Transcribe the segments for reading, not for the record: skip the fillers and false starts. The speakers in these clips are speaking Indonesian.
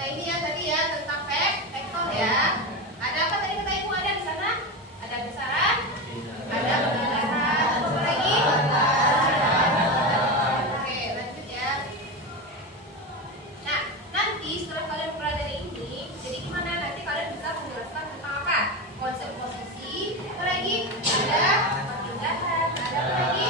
Nah ini ya tadi ya tentang vektor ya. Ada apa tadi kata ibu ada di sana? Ada besaran, ada pendarahan, apa lagi? Oke lanjut ya. Nah nanti setelah kalian pelajari ini, jadi gimana nanti kalian bisa menjelaskan tentang apa? Konsep posisi, apa lagi? Ada perpindahan, ada apa lagi?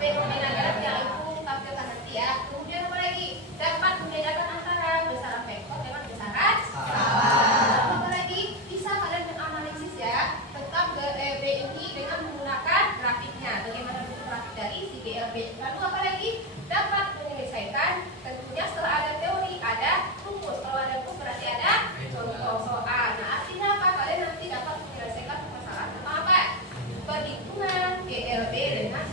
Fenomena gerak yang ibu tampilkan nanti ya. Kemudian apa lagi? Dapat membedakan antara besaran vektor dengan besaran skalar. Apa lagi? Bisa kalian menganalisis ya tentang B ini dengan menggunakan grafiknya. Bagaimana bentuk grafik dari si BLB. Lalu apa lagi? Dapat menyelesaikan. Tentunya setelah ada teori ada rumus. Kalau ada rumus berarti ada contoh soal. Nah artinya apa? Kalian nanti dapat menyelesaikan permasalahan tentang apa? Perhitungan BLB dengan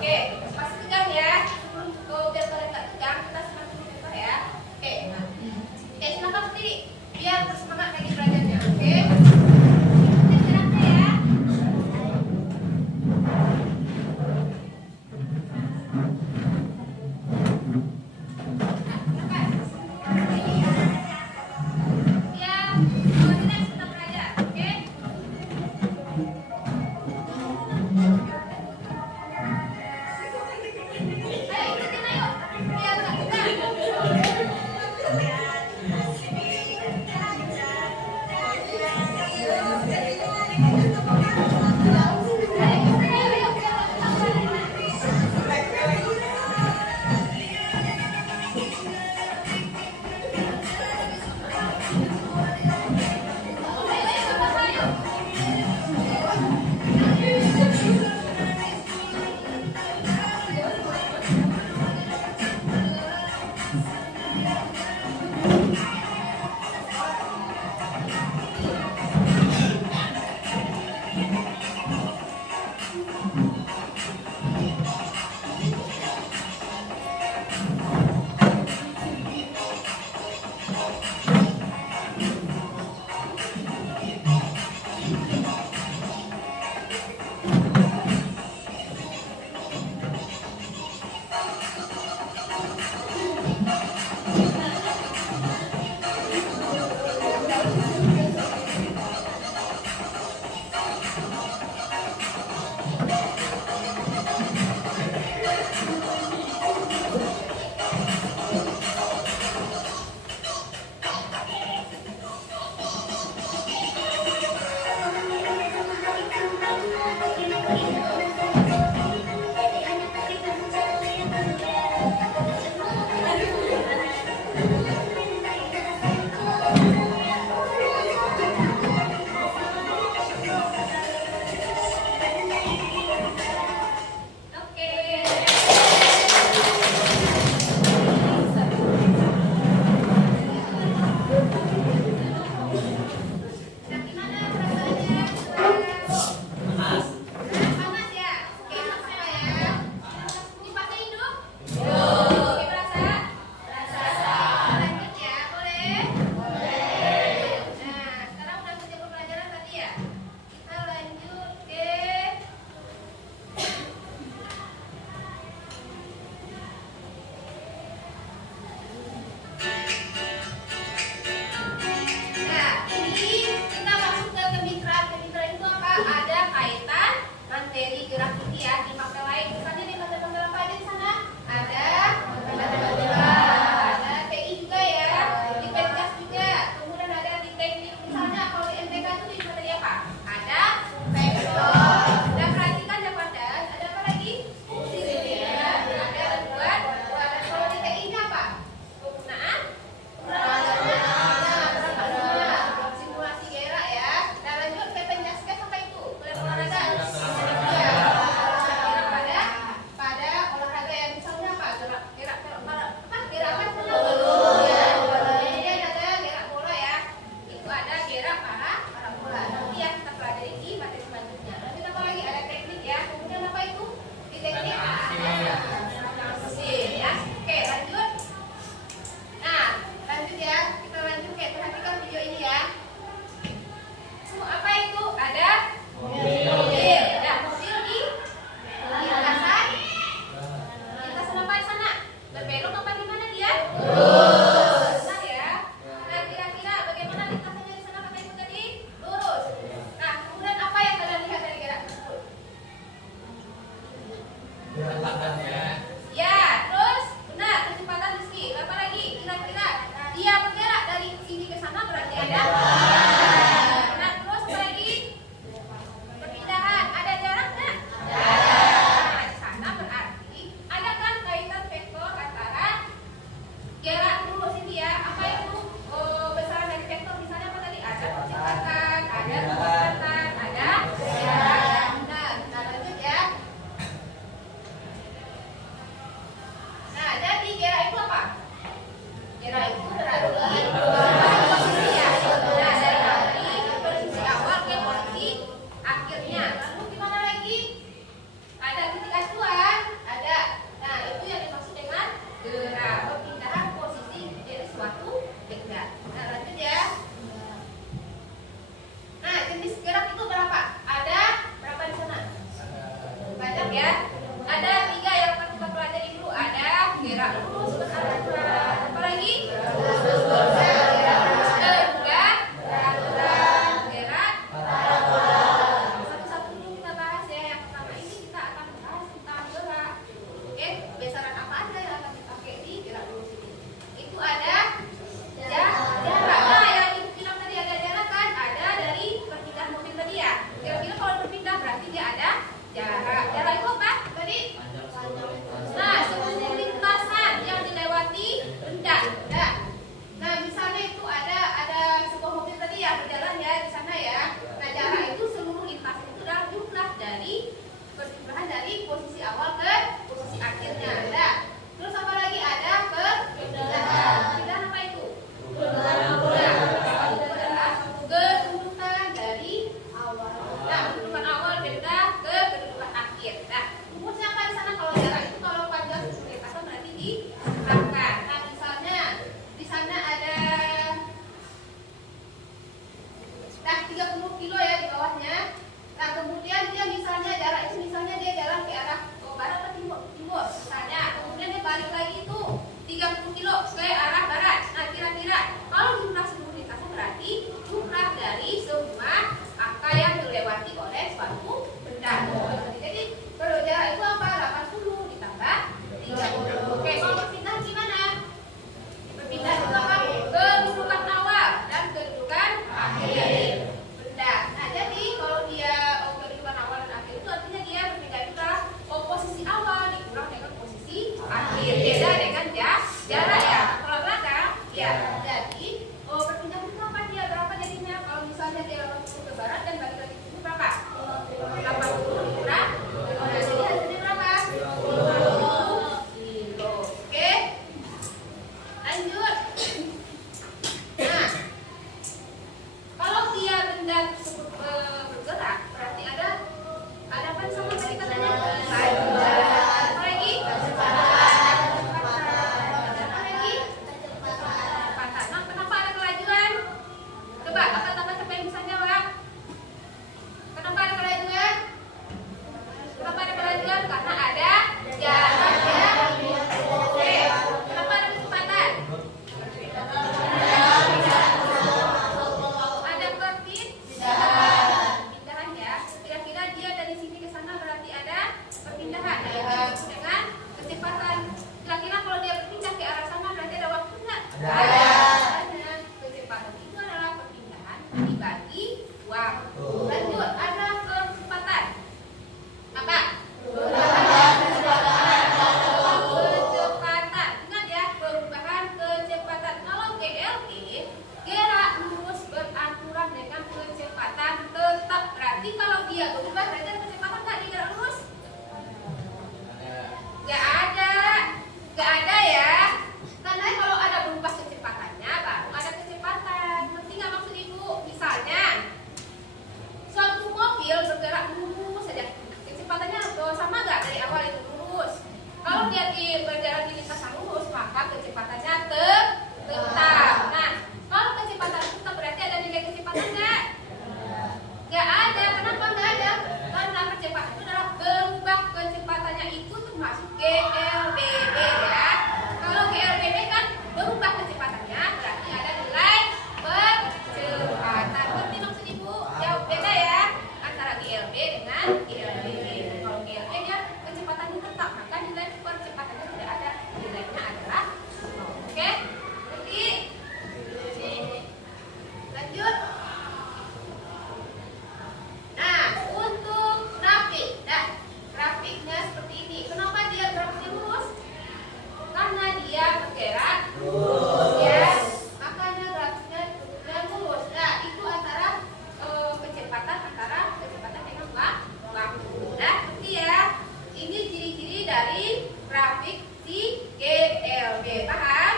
Oke, masih tegang ya. Sebelum biar kalian tak tegang, kita semakin mencoba ya. Oke, silakan berdiri biar bersemangat lagi belajarnya. Oke. Ikutin geraknya ya. Ya, terus benar kecepatan Rizky. Apa lagi? Kira-kira dia bergerak dari sini ke sana berarti ada. Nah, terus apa lagi? Perpindahan. Ada jarak nggak? Nah, di sana berarti ada kan kaitan vektor antara jarak dulu sini ya. Apa itu? Oh, besaran dari vektor di sana apa tadi? Ada percepatan, ada kecepatan, ada jarak. Benar. Nah, lanjut ya. Nah, jadi jarak itu apa? Jarak itu berarti posisi ya. Nah, dari posisi awal ke posisi akhirnya. Lalu gimana lagi? Ada titik acuan, ada. Nah, itu yang dimaksud dengan gerak perpindahan posisi dari suatu benda. Nah, lanjut ya. Nah, jenis gerak itu berapa? Ada berapa di sana? Banyak ya. Ada 3 yang akan kita pelajari dulu. Ada gerak lurus beraturan. Apa lagi? Gerak lurus tegak beraturan. Gerak satu-satu dulu kita bahas ya. Yang pertama ini kita akan bahas tentang gerak. Oke, besaran apa aja yang akan dipakai di gerak lurus ini? Itu ada jarak. Nah, yang ibu bilang tadi ada jarak kan? Ada dari perpindahan mobil tadi ya. Kira-kira kalau berpindah berarti dia ada jarak. Jarak itu apa? Tadi dari grafik si GLB. Paham?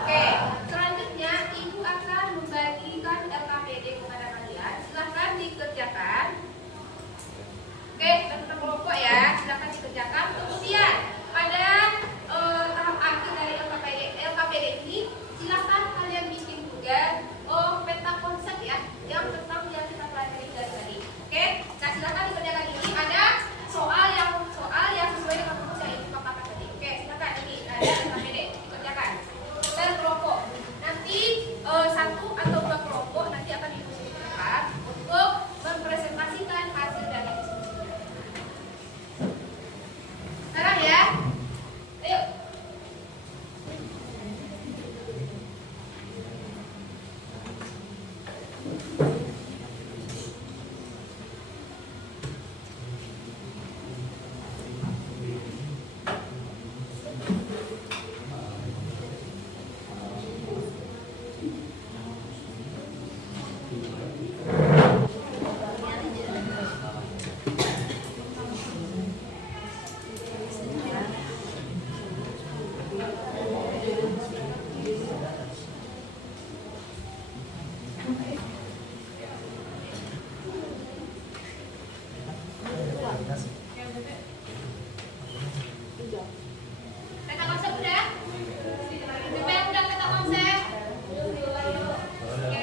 Oke. Selanjutnya ibu akan membagikan LKPD kepada kalian. Silahkan dikerjakan. Oke, kita kelompok ya. Silahkan dikerjakan. Kemudian pada tahap akhir dari LKPD ini, silahkan kalian bikin juga peta konsep ya, yang tentang yang kita pelajari dari tadi. Oke, nah silahkan dikerjakan ini. Ada soal yang sesuai dengan rumus yang ibu paparkan tadi. Oke, silakan ini ada LKPD dikerjakan. Dan kelompok nanti satu atau dua kelompok nanti akan dikumpulkan untuk mempresentasikan hasil dari diskusi. Sekarang ya, ayo. Peta konsep udah? Siapa yang udah peta konsep? Oke.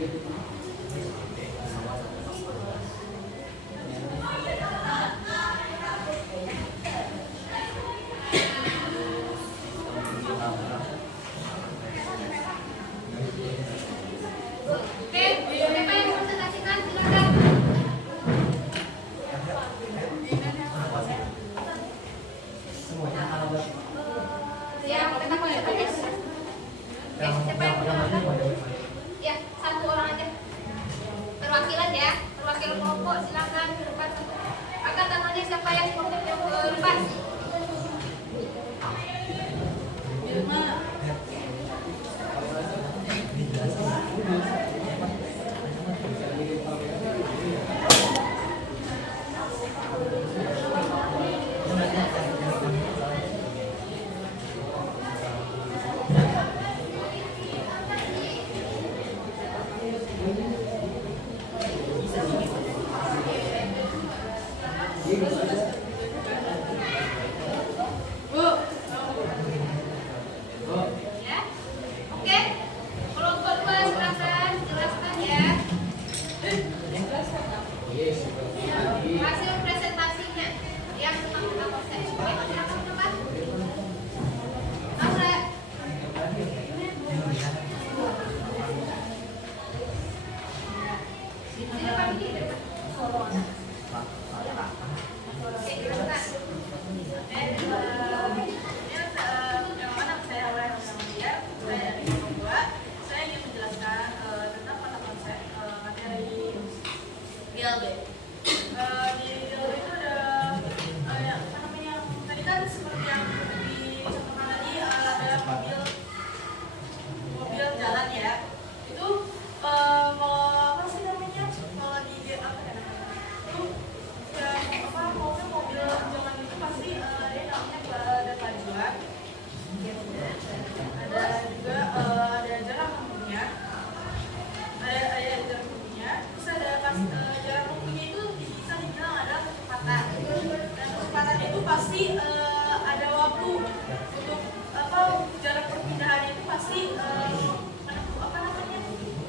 Oke, siapa yang presentasikan silakan. Ya, kita presentasikan. Siapa yang presentasikan? Ya, satu orang aja. Perwakilan ya, perwakilan kelompok silakan ke depan satu. Angkat tangannya siapa yang kelompok yang ke depan. Ya, oke. Kelompok dua silakan jelaskan ya. Hasil presentasinya yang tentang konsep. Silakan tempat. Laura. Silakan ini depan. Oke, silakan. Saya ingin menjelaskan tentang mata konsep materi BLB. Di BLB itu ada apa namanya? Tadi kan seperti yang dicontohkan tadi ada mobil jalan ya. Itu mau apa sih namanya? Kalau di apa ya? Itu apa mobil jalan itu pasti dia namanya ada pajuan. Ada juga ada jarak tempuhnya, ada jarak tempuhnya, terus ada jarak tempuhnya itu bisa dibilang ada kecepatan. Dan kecepatan itu pasti ada waktu untuk apa jarak perpindahan itu pasti apa namanya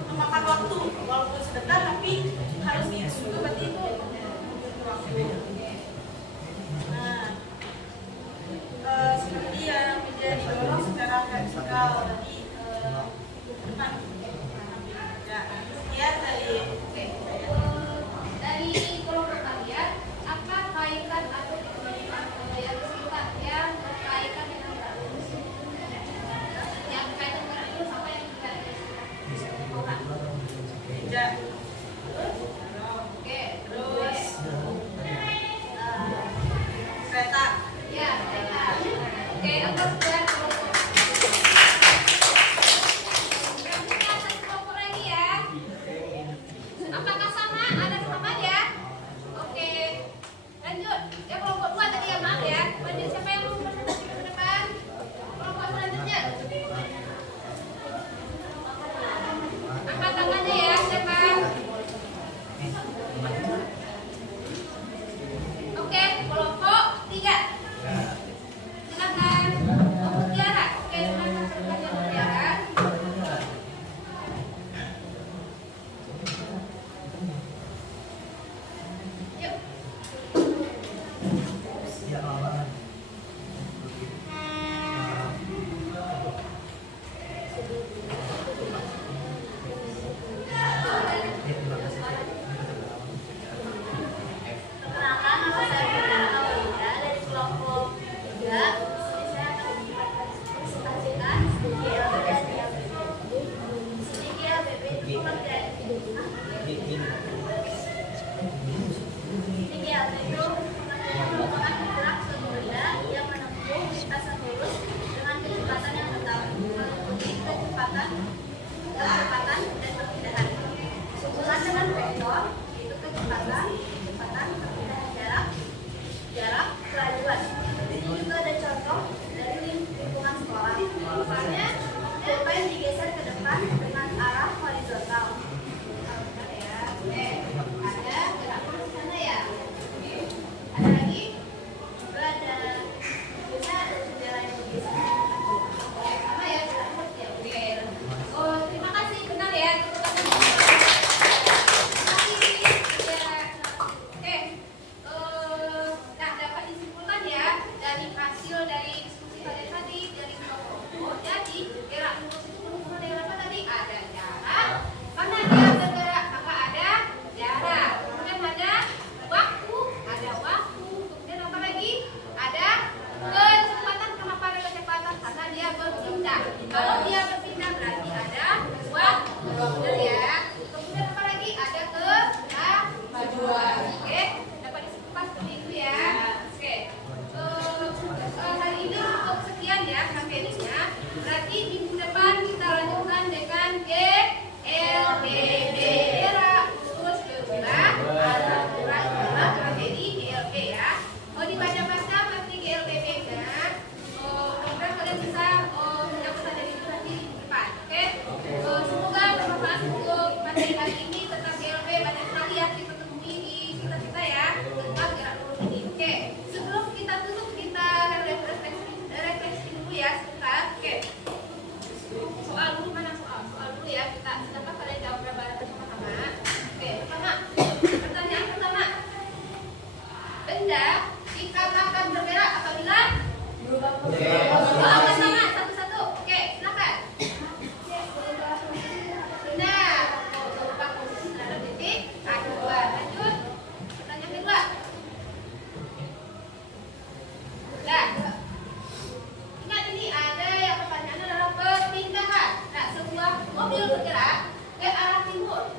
memakan waktu walaupun sebentar tapi harus itu berarti itu waktu. Nah, seperti yang menjadi dorong secara vertikal tadi depan. Ya, lihat dari Dari kelompok kalian, apa kaitan atau yang singkat yang berkaitan dengan radius? Yang kaitan dengan radius apa yang dikaitan? tidak. Oke, Terus kereta. ya, oke, apa buat kelompok? Satu kelompok lagi ya. Apakah sama? Ada sama ya? Oke, lanjut. Ya kelompok dua tadi ya, maaf ya. Lanjut, siapa yang mau presentasi ke depan? Kelompok selanjutnya. Angkat tangannya ya, siapa? Oke, kelompok tiga. Silakan. Oh, Mutiara. Oke, silakan semuanya Mutiara. Yuk. Perkenalkan, nama saya Fitri Aulia dari kelompok 3. Saya akan presentasikan studi LBP itu pengertian. Studi LBP itu merupakan gerak suatu benda yang menempuh lintasan lurus dengan kecepatan yang tetap, meliputi kecepatan, dan perpindahan. Sehubungan dengan vektor, yaitu kecepatan, perpindahan jarak, kelajuan. Ini juga ada contoh dari lingkungan sekolah. Misalnya, pulpen digeser ke depan dengan arah horizontal. Ada gerak lurus sana ya. Oke. Ada lagi? Juga ada, biasanya ada jendela bergerak ke arah timur.